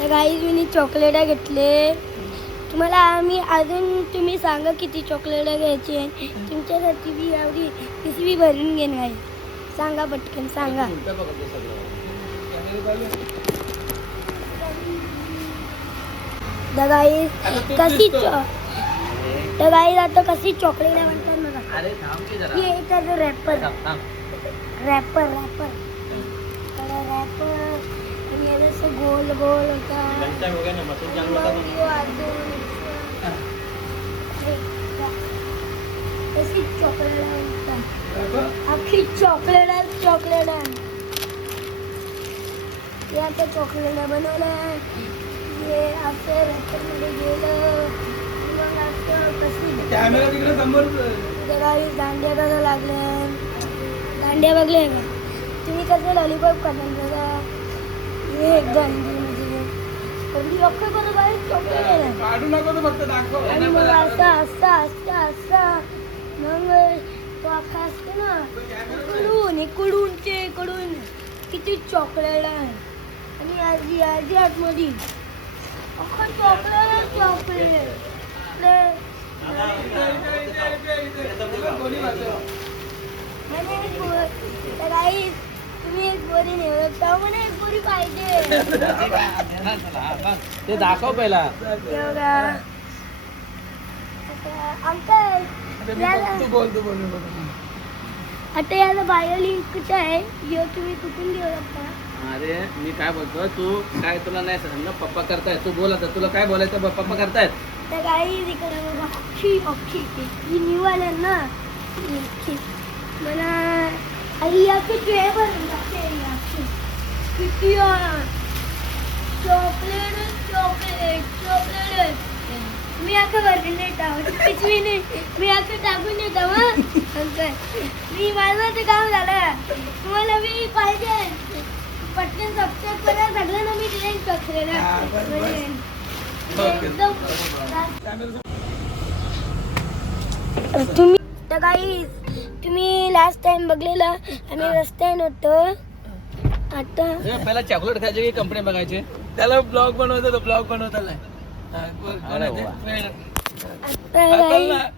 तर गाईज मी चॉकलेट घेतले. तुम्हाला आम्ही अजून तुम्ही सांगा किती चॉकलेट घ्यायची आहे. तुमच्यासाठी मी एवढी पिशवी भरून घेईन आहे. सांगा पटकन सांगा. तर गाईज कशी तर गाईज आता कशी चॉकलेट म्हणतात मला. हे एखादं रॅपर रॅपर रॅपर आणि असं गोल गोल होता. कशी चॉकलेट अख्खी चॉकलेट चॉकलेट हे आता चॉकलेट बनवलं. हे असं रॅपरमध्ये गेलं मग असं कशी दांड्या कसं लागल्या. दांड्या बघले का तुम्ही कसं लॉलीपॉप करणार बघा. हे एकदम चॉकलेट आणि मग असं असं असं असं मग तो अख्खा असतो ना इकडून किती चॉकलेट आहे. आणि आजी आजी आतमध्ये अख्खं चॉकलेट चॉकलेट. तुम्ही एक बोरी निवडता मला एक बोरी पाहिजे. ते दाखव पहिला. आता याला बायो लिंक कुठं आहे. तुम्ही कुठून घेऊ शकता. अरे मी काय बोलतो तू काय तुला नाही सांग पप्पा करतायत. तू बोल आता तुला काय बोलायचं पप्पा करतायत. तर काही इकडे बघा अख्खी अख्खी ही न्यू आल्या ना मला आई अख्खी ट्रे भरून टाकते. किती चॉकलेट चॉकलेट चॉकलेट मी अख्खं भरून देत पिशवी नाही. मी अख्खं टाकून देतो मग मी माझं ते काम झालं. तुम्हाला मी पाहिजे पटकन सबस्क्राईब करायला लागलं ना. मी ट्रेन चॉकलेट तुम्ही तर काही तुम्ही लास्ट टाइम बघलेला आम्ही रस्त्याने होतो. आता पहिला चॉकलेट खायचे की कंपनी बघायचे. त्याला ब्लॉग बनवतो. ब्लॉग बनवताना आता